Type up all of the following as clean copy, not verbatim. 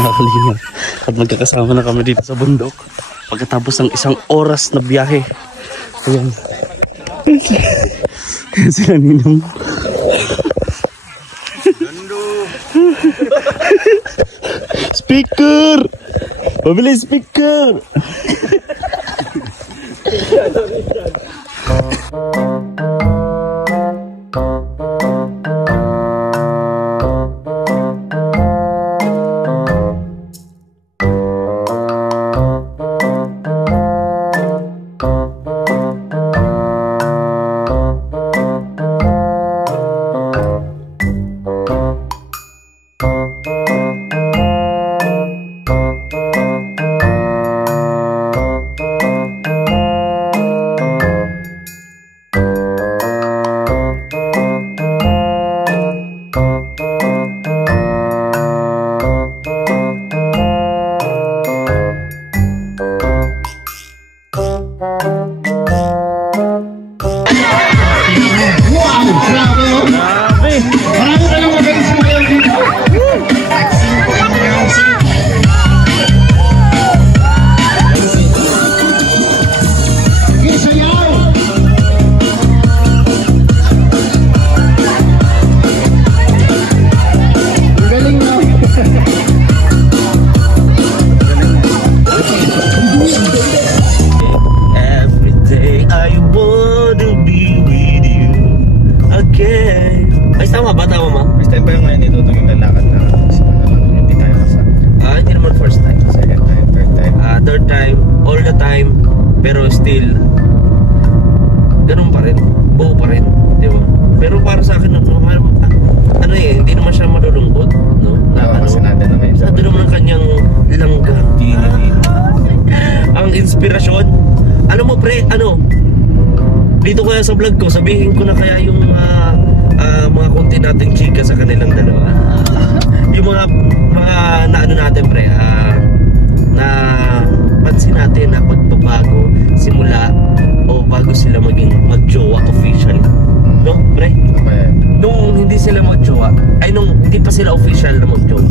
Nakakalina. At magkakasama na kami dito sa bundok pagkatapos ng isang oras na biyahe. Ayan. Ayan sila Ninong. Speaker! Pabili speaker! Pero still ganun pa rin, buo pa rin, di ba? Pero para sa akin ano hindi naman siya malulungkot, no? Na ano, sabi naman ang kanyang langgam, ang inspirasyon. Ano mo pre, dito kaya sa vlog ko, sabihin ko na kaya yung mga konti nating chika sa kanilang dalawa. Yung mga naano natin pre, na pansin natin na pagbabago simula o bago sila mag-jowa official, no pre? Nung hindi sila mag-jowa, nung hindi pa sila official na mag-jowa,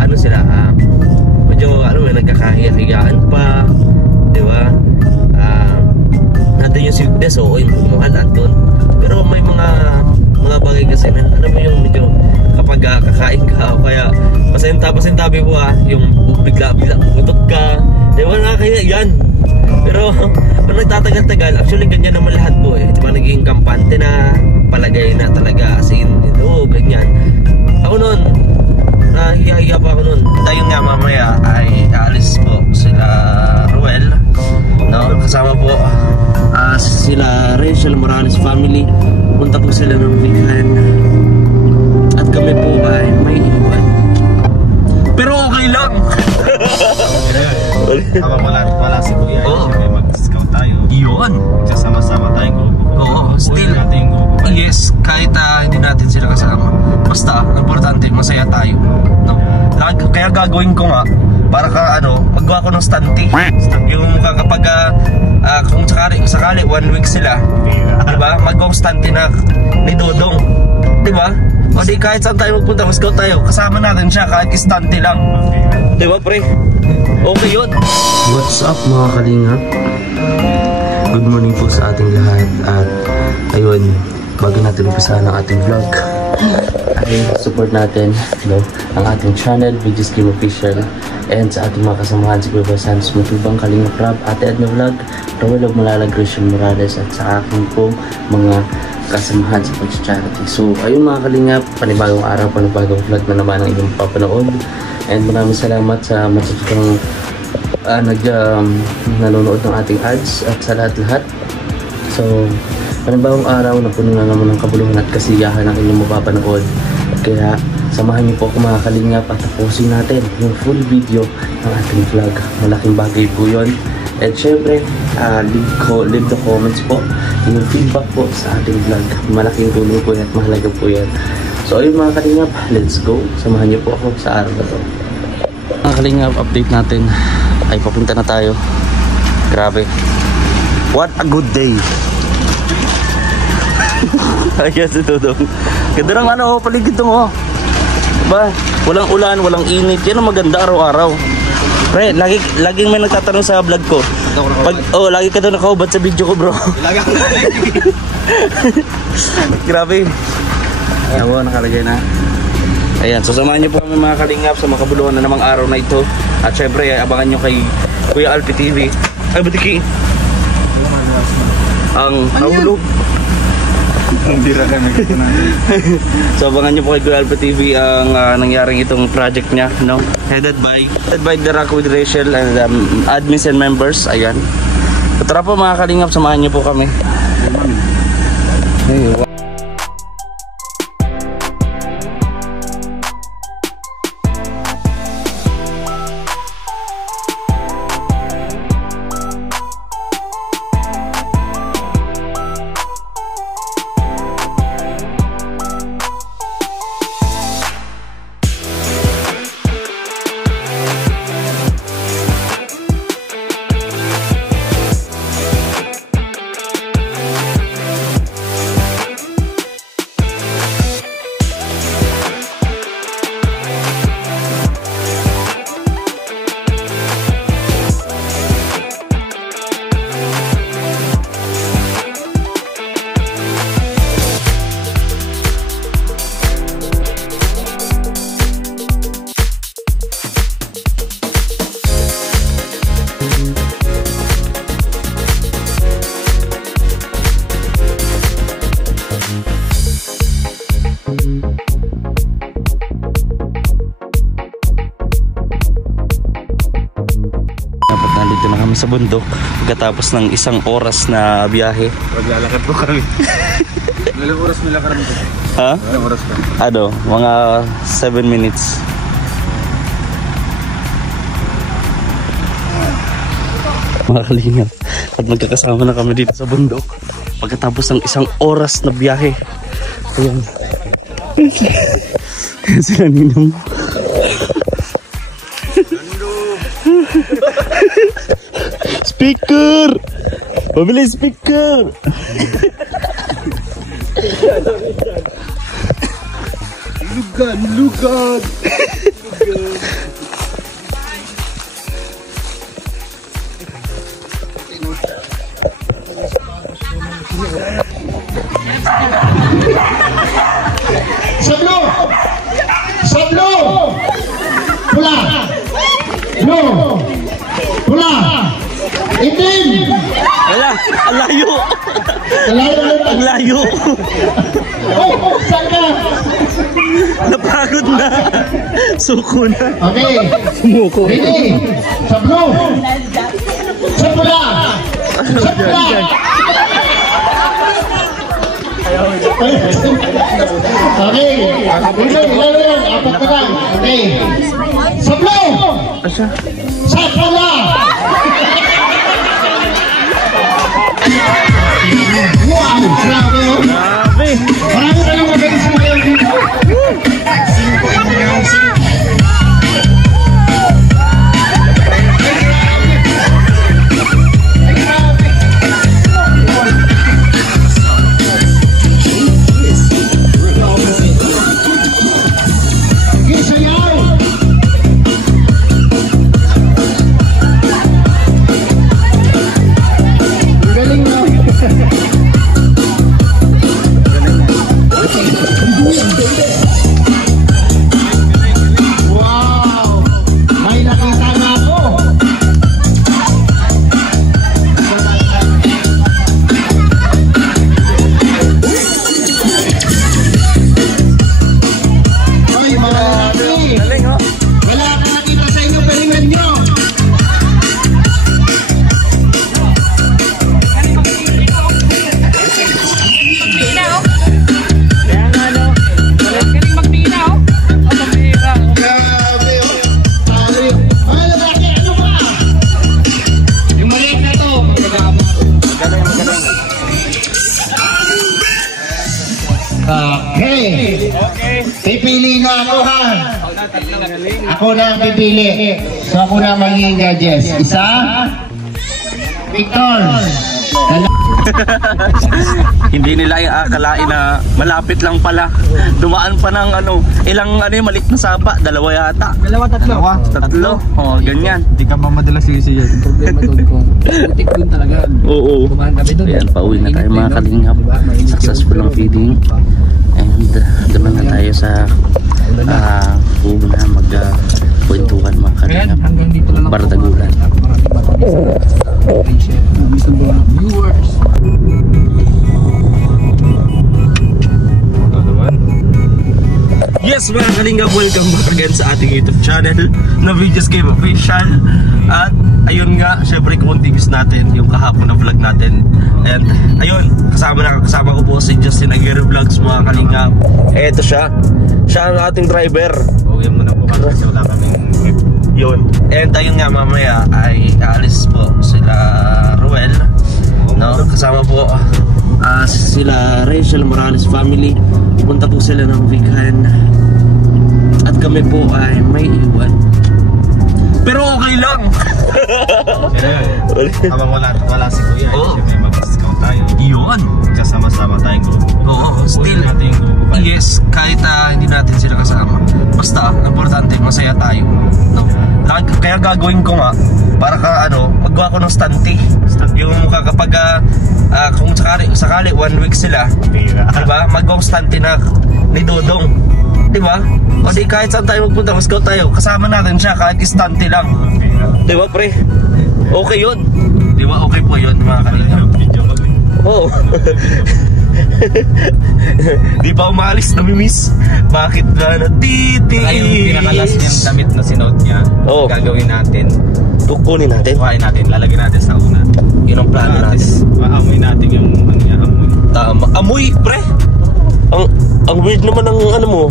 ano sila, medyo nagkakahiya-hiyaan pa, di ba? Nandun yung sweetness, yung pagmamahal doon. Pero may mga bagay kasi na alam mo yung medyo kapag kakain ka o kaya pasintabi po yung bigla utot ka, di ba, nakakaya yan. Pero pag nagtatagal-tagal, actually ganyan naman lahat po di ba, naging kampante na, palagay na talaga, as in, ganyan. Ako nun, hiya-hiya pa ako nun. Tayo nga mamaya ay aalis po sila Ruel, no? Kasama po sila Rachel Morales family. Punta po sila ng weekend at kami po ay may iwan. Pero okay lang. Habang wala si Kuya, siyempre mag-scout tayo. Yun. Magsasama-sama tayong grupo. Oo, still. Yes, kahit hindi natin sila kasama. Basta, importante, masaya tayo. No? Kaya gagawin ko nga, para magawa ko ng stunty. Yung kapag, kung sakali 1 week sila, diba? Magawa ko stunty na ni Dodong. Diba? O di kahit saan tayo magpunta, mag-scout tayo, kasama natin siya kahit stunty lang. Diba pre? Okay yun. What's up mga kalingap? Good morning po sa ating lahat. At ayun, bago natin umpisahan ang ating vlog, ay support natin ang ating channel, Videos Game Official, and sa ating mga kasamahan si Kuya Santos Matubang, Kalingap Rab, Ate Edna Vlog, Roel of Malalag, Rachel Morales, at sa akin po mga kasamahan sa pag-charity. So ayun mga kalingap, panibagong araw, panibagong vlog na naman ang inyong papanood. And maraming salamat sa matututong nanonood ng ating ads at sa lahat-lahat. So panibagong araw na puno na naman ng kabuluhan at kasiyahan ang inyong mapapanood. Kaya samahan niyo po ako mga kalingap at tapusin natin yung full video ng ating vlog. Malaking bagay po yun. At syempre, leave the comments po, yung feedback po sa ating vlog. Malaking tulong po yan at mahalaga po yan. So ayun mga kalingap, let's go. Samahan niyo po ako sa araw na to. Mga kalingap, update natin ay papunta na tayo. Grabe, what a good day. Ayan si Dudong. Ganda ng ano, paligid mo. Diba? Walang ulan, walang init. Yan ang maganda araw-araw. Pre, laging may nagtatanong sa vlog ko. Lagi ka daw nakahubad sa video ko, bro. Lagi ako Grabe. Ayan, nakalagay na. Ayan, so samahan nyo po kami mga kalingap sa makabuluhan na namang araw na ito. At syempre, abangan nyo kay Kuya Alpi TV. Ay, Butiki. Ang nahulog. Bira kami dito na. So abangan nyo po kay Kuya Alpi TV ang nangyaring itong project niya, no? Headed by The Rock with Rachel and admins and members. Ayan. So tara po mga kalingap, samahan nyo po kami. Nandito na kami sa bundok pagkatapos ng isang oras na biyahe. Maglalakad po kami. Ilang oras nilakad mo? Ha? Ilang oras pa? Ano, mga 7 minutes. Mga kalingap, at magkakasama na kami dito sa bundok pagkatapos ng isang oras na biyahe. Ayan. Ayan sila Ninong. Speaker! Pabili speaker! Lugan! Sablo! Sablo! Pula! No! Pula! Itim! Wala! Ang layo! Ang layo! Oh! Saan ka? Napagod na! Suko na! Okay! Sumuko! Ready! Sablo! Sabla! Sabla! Okay! Ilan? Apat na lang! Okay! Sablo! Sabla! Wow! Grabe oh! Grabe! Marami ka lang magaling sumayaw dito! Pipili na ako ha. Ako na ang pipili. So ako na magiging judges. Isa. Victor. Hindi nila akalain na malapit lang pala. Dumaan pa ng ilang malit na sapa, 2 yata. 3. Oh, ganyan. Hindi ka pa madalas sisi yan. Problema doon ko. Butik doon talaga. Oo. Kumahan kami doon. Ayan, pauwi na tayo mga kalingap. Successful ang feeding. And naman na tayo sa una magkwentuhan mga kalingap. Hanggang dito lang ako. Bardagulan. Gusto mo ng viewers. Yes mga kalingap, welcome back again sa ating YouTube channel na Videos Game Official. At ayun nga, syempre continuous natin yung kahapon na vlog natin. And ayun, kasama ko po si Justin Aguirre Vlogs mga kalingap. Eto siya ang ating driver. Uwi mo na po kasi wala kaming trip. Yun. And ayun nga, mamaya ay aalis po sila Ruel, no? Kasama po sila Rachel Morales family. Punta po sila ng Vigan. At kami po ay may iwan. Pero okay lang. Habang wala si Kuya, Oo. may mag-discount tayo. Yun. Kasama-sama tayong grupo. Oo, still. natin yung grupo. Yes, kahit hindi natin sila kasama. Basta, importante, masaya tayo. No? Kaya gagawin ko nga, para magawa ko ng stunty. Yung kapag kung sakali 1 week sila, diba? Magawa ko stunty na ni Dodong. Diba? O di kahit saan tayo magpunta, mag-scout tayo, kasama natin siya kahit stunty lang. Diba pre? Okay yun. Diba? Okay po yun mga kanina. Oo. Di pa umalis, namimiss. Bakit na natitiis? Kaya yung pinakalas niyang damit na sinuot niya, Oo. gagawin natin. Kukunin natin. Kuhain natin, lalagyan natin sa una. Yun ang plano natin. Maamoy natin yung amoy. Tama. Amoy, pre. Ang weird naman ng mo.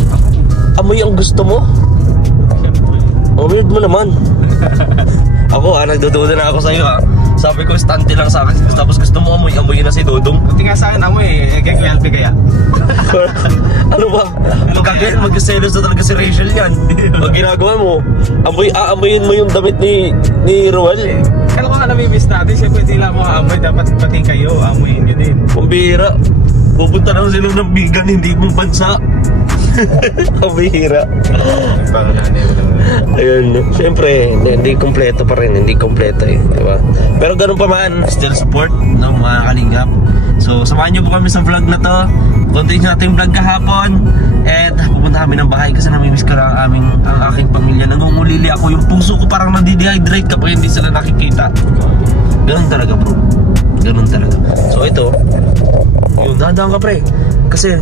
Amoy ang gusto mo. Ang weird mo naman. Ako nagdududa na ako sa'yo Sabi ko stunty lang sa akin. Tapos gusto mo amoy na si Dodong. Buti nga sa akin amoy kaya kaya. Ano ba? Mag-selos na talaga si Rachel yan. Pag ginagawa mo, aamoyin mo yung damit ni Ruel. Kaya kung namimiss natin, siyempre hindi lang mo aamoy. Dapat pati kayo, aamoyin nyo din. Pambihira. Pupunta lang sila ng Bigan, hindi mong bansa. Pambihira. Ayun, siyempre, hindi kompleto pa rin. Hindi kompleto diba? Pero ganun pa man, still support ng mga kalingap. So, samahan nyo po kami sa vlog na to. Continue natin yung vlog kahapon. And pupunta kami ng bahay kasi namimiss ko lang ang aking pamilya. Nangungulili ako. Yung puso ko parang nadidehydrate kapag hindi sila nakikita. Ganun talaga bro. Ganun talaga. So ito, yun, dahan-dahan ka pre. Kasi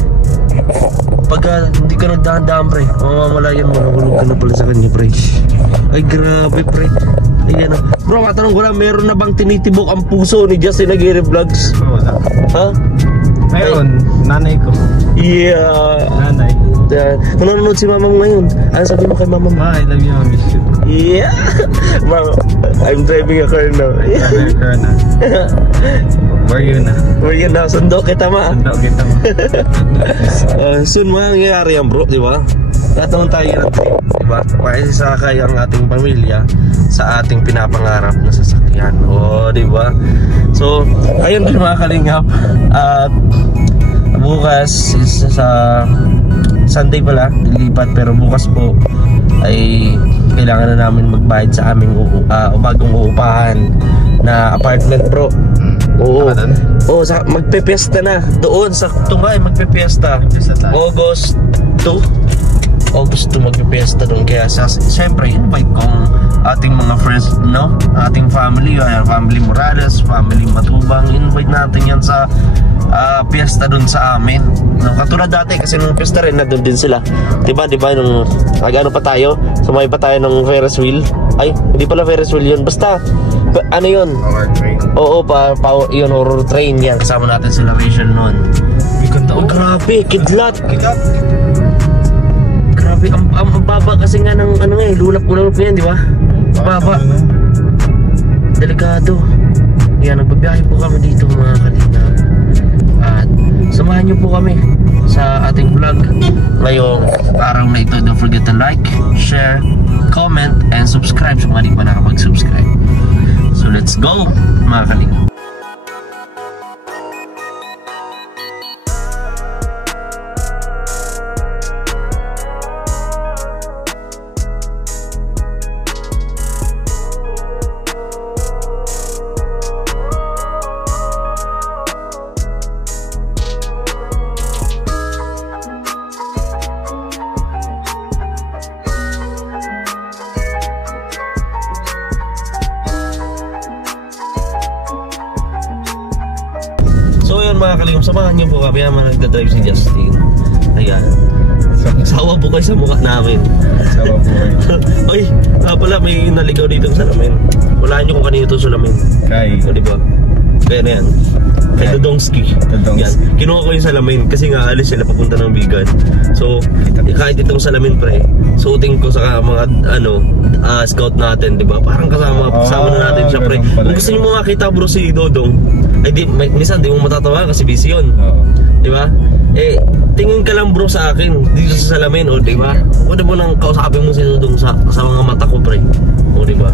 pag hindi ka nagdahan-dahan pre, mamamalayan mo, nahulog ka na pala sa kanya pre. Ay grabe pre. Ayan bro, matanong ko lang, meron na bang tinitibok ang puso ni Justin Aguirre Vlogs? Wala. Ha? Ngayon, nanay ko. Yeah. Nanay. Nanonood si mama mo ngayon. Ano sabi mo kay mama mo? I love you, I miss you. Yeah. Mama, I'm driving a car now. Car na. Where you na? Where you na? Sundo kita ma. Sundo kita mo. Soon mangyayari yan bro, di ba? Lahat tayo ng trip, di ba? Kasi sakay ang ating pamilya sa ating pinapangarap na sasakyan. O, di ba? So, ayun din mga kalingap. At bukas is sa Sunday pala, dilipat, pero bukas po ay kailangan na namin magbayad sa aming bagong uupahan na apartment bro. Oo. Oo, magpe-fiesta na doon sa Tungay, magpe-fiesta. August 2 magpe-fiesta doon. Kaya siyempre invite kong ating mga friends, no? Ating family, family Morales, family Matubang, invite natin yan sa piyesta dun sa amin. No, katulad dati kasi nung piyesta rin na dun din sila. Diba nung nag-ano pa tayo, sumay pa tayo ng Ferris wheel. Ay, hindi pala Ferris wheel yun. Basta, ano yun? Power train. Oo, yun, horror train yan. Kasama natin sila Rachel nun. Oh, grabe, kidlat. Grabe, ang baba kasi nga ng lulap-ulap yan, di ba? Baba. Delikado. Yan, nagbabiyahe po kami dito mga kalina. At samahan nyo po kami sa ating vlog ngayong araw na ito. Don't forget to like, share, comment, and subscribe sa mga di pa nakapag-subscribe. So let's go mga kalina. samahan niyo po kami naman nagdadrive si Justin. Ayan. Sawa po kayo sa mukha namin. Sawa po kayo. Oy, pala may naligaw dito sa salamin. Walaan niyo kung kanino ito salamin. Kay. O diba? Kaya na yan. Kay Dodongski. Yan. Kinuha ko yung salamin kasi nga alis sila papunta ng Bigan. So, kahit itong salamin pre, suotin ko sa mga scout natin, di ba? Parang kasama na natin siya pre. Kung gusto niyo mo makita bro si Dodong, ay di, minsan di mo matatawa kasi busy yun. Di ba? Eh, tingin ka lang bro sa akin dito sa salamin, o di ba? O di mo nang kausapin mo si Dodong sa mga mata ko pre. O di ba?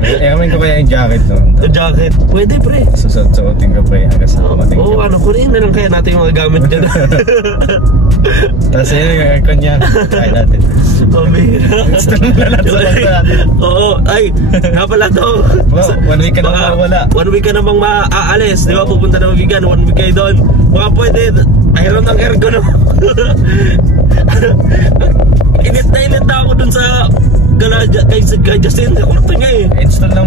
Ayamin ko kaya yung jacket no? Yung jacket, pwede pre. Susuotin ko pre hanggang sa dumating. Oo, kunin na lang kaya natin yung mga gamit dyan. Tapos yun yung aircon niya. Kaya natin. Pabira. Oo, ay, nga pala to. Bro, 1 week ka na mawala. 1 week ka namang maaalis, di ba? Pupunta na Bigan, 1 week kayo doon. Baka pwede, mayroon ng aircon no? Init na ako dun sa kay Justin, sa kwarto niya eh. Install na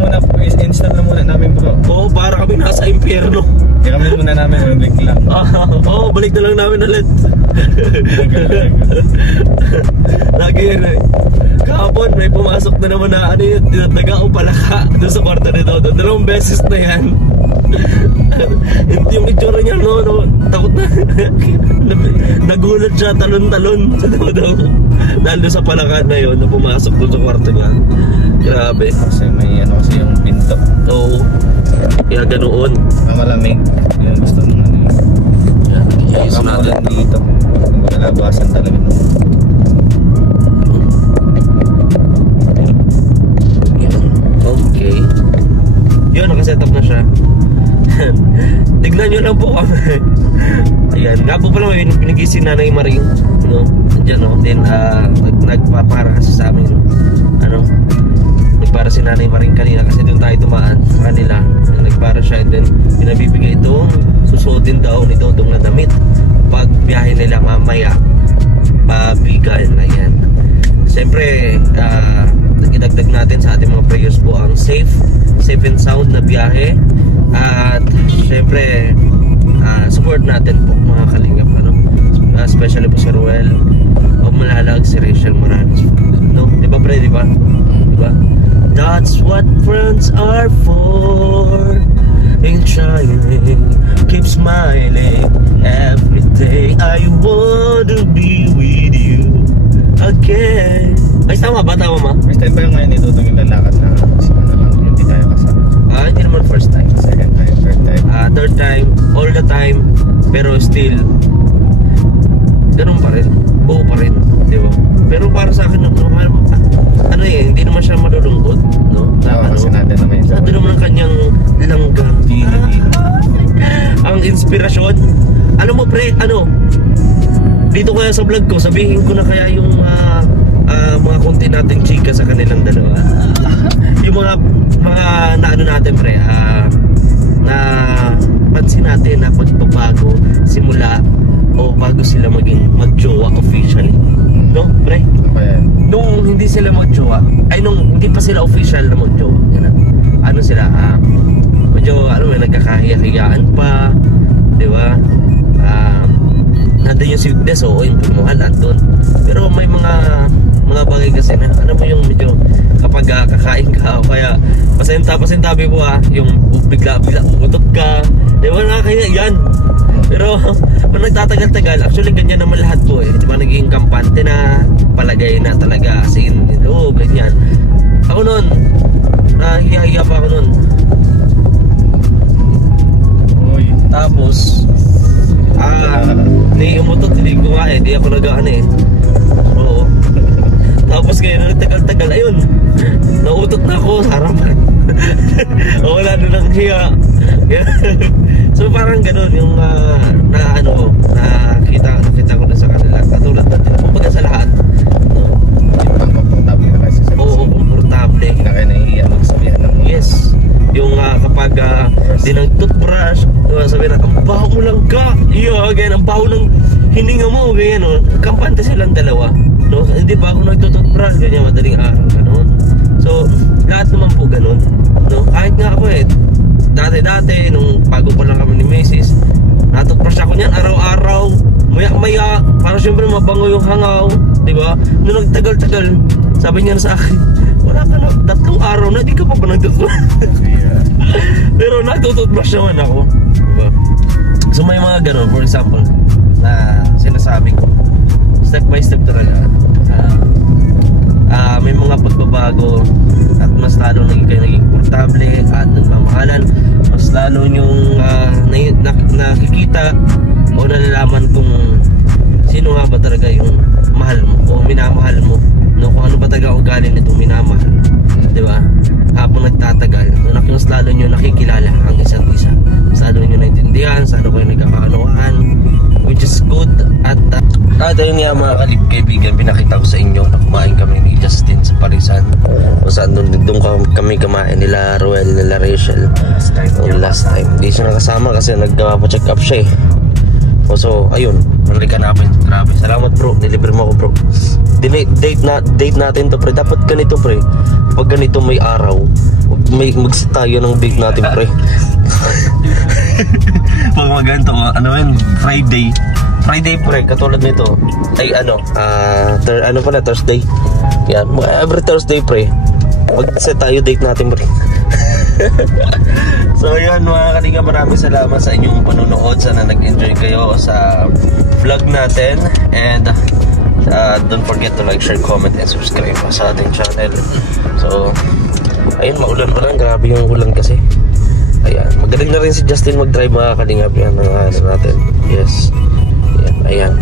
muna namin bro. Oo, para kami nasa impyerno. Kami muna namin 1 week lang. Oo, balik na lang namin ulit. Lagi yun eh. Kahapon may pumasok na naman na tinataga o palaka doon sa kwarto nito. 2 beses na yan. Yung itsura niya no, takot na. Nagulat siya talon-talon sa dahil doon sa palakan na yun na pumasok doon sa kwarto niya. Grabe. Kasi may kasi yung pinto. Oo. Kaya ganoon. Malamig. Yan gusto mo yun. Yes, natin dito. Magkalabasan talaga. Okay. Yun, nakaset up na siya. Tignan nyo lang po kami. Ayan, nga po pala may pinigising Nanay Maring, no? Diyan no, then nagpapara kasi sa amin. Nagpara si Nanay Maring kanina kasi doon tayo tumaan sa kanila. Nagpara siya and then pinabibigay itong susuotin daw ni Dodong na damit pag biyahe nila mamaya Bigan. Ayan. Siyempre, idagdag natin sa ating mga prayers po ang safe and sound na biyahe. At siyempre support natin po mga kalingap especially po si Ruel o Malalag, si Rachel Morales, no? Diba pre, diba? That's what friends are for. Ain't trying, keep smiling every day. I want to be with you again. Ay, tama ba? First time ba yung ngayon ito yung lalakad na hindi tayo kasama? Hindi naman first time. Second time, third time. Third time, all the time. Pero still ganun pa rin, buo pa rin, di ba? Pero para sa akin hindi naman siya malulungkot, no? Kasi natin naman yun. Nandun naman ang kanyang langgam. Ang inspirasyon. Alam mo pre, dito kaya sa vlog ko, sabihin ko na kaya yung mga konti nating chika sa kanilang dalawa. Yung mga natin pre, na pansin natin na pagbabago simula o bago sila mag-jowa officially, no pre? Nung hindi sila mag-jowa, nung hindi pa sila official na mag-jowa, sila medyo nagkakahiya-hiyaan pa, di ba? Nandun yung sweetness, yung pagmahal andun. Pero may mga bagay kasi na mo yung medyo kapag kakain ka o kaya pasintabi po yung bigla utot ka, di ba? Nakakaya yan. Pero pag nagtatagal-tagal, actually ganyan naman lahat po eh. Di ba naging kampante na, palagay na talaga, as in, ganyan. Ako nun, nahihiya pa ako nun. Tapos, umutot, hindi ko nga di ako nag-ano eh. Oo. Tapos ngayon, nagtagal-tagal, ayun, nautot na ako sa harapan. Wala na nang hiya. So parang ganun yung nakita ko na sa kanila. Katulad natin, kumbaga sa lahat. Komportable na kasi sa oo, komportable. Hindi na kayo nahihiya magsabihan ng yes. Yung kapag di nag-toothbrush, sabi na, ang baho mo lang ka. Ganyan, ang baho ng hininga mo. Ganyan, kampante silang dalawa. No? Hindi pa ako nag-toothbrush. Ganyan, madaling araw. Ganun. So, lahat naman po ganun. No? Kahit nga ako dati, nung bago pa lang kami ni Mrs., Natutbrush ako niyan araw-araw. Maya-maya, para syempre mabango yung hangaw, di ba? Nung nagtagal-tagal, sabi niya sa akin, wala ka na, 3 araw na, di ka pa nagtutbrush. Pero natututbrush naman ako, di ba? So may mga ganun, for example, na sinasabi ko, step by step talaga. May mga pagbabago at mas lalo naging komportable at nagmamahalan. Mas lalo yung nakikita o nalalaman kung sino nga ba talaga yung mahal mo o minamahal mo, no? Kung ano ba talaga ugali nitong minamahal, di ba? Habang nagtatagal, mas lalo nyo nakikilala ang isa't isa, mas lalo nyo naintindihan, mas lalo kayo nagkakaunawaan, which is good. At ayun nga mga kaibigan, pinakita ko sa inyo na kumain kami ni Justin sa Parisan, kung saan doon kami kumain nila Roel, nila Rachel last time. Hindi siya nakasama kasi nagpa-check up siya eh. So ayun, nalikan namin. Grabe, salamat bro, nilibre mo ako bro. Date natin to pre. Dapat ganito pre, pag ganito may araw, mag-set tayo ng date natin pre. Pag maganto, ano yun, Friday pre, katulad nito ay Thursday. Yan, every Thursday pre, mag-set tayo date natin pre. So yun mga kalinga, maraming salamat sa inyong panonood. Sana nag-enjoy kayo sa vlog natin. And don't forget to like, share, comment, and subscribe sa ating channel. So ayun, maulan pa lang. Grabe yung ulan kasi. Ayan, magaling na rin si Justin mag-drive mga kalingap. Yan ang natin. Yes. Ayan.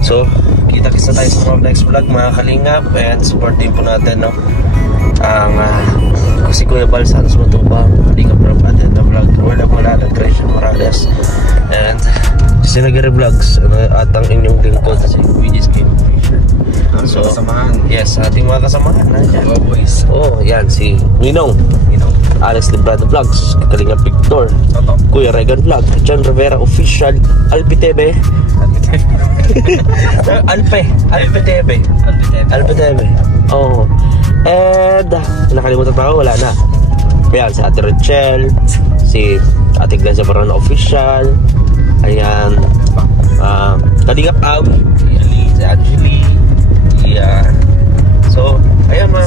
So kita-kita tayo sa mga next vlog mga kalingap. And supportin po natin, no, ang si Kuya Bal Santos Matubang, Kalingap Rob at the vlog, Wala Malala, Christian Morales, and Sinagari Vlogs, at ang inyong lingkod si Luigi's Game Fisher. So, yes, ating mga kasamahan nandiyan. Oh, yan, si Ninong, Alex Librado Vlogs, Kalingap Victor, Kuya Regan Vlog, John Rivera Official, Alpi TV, Alpi TV. Oh, and nakalimutan pa ako, wala na. Ayan, si Ate Rachel, si Ate Glenza Barona Official, ayan, Kalingap Awi, si Angeli, yeah. So, ayan mga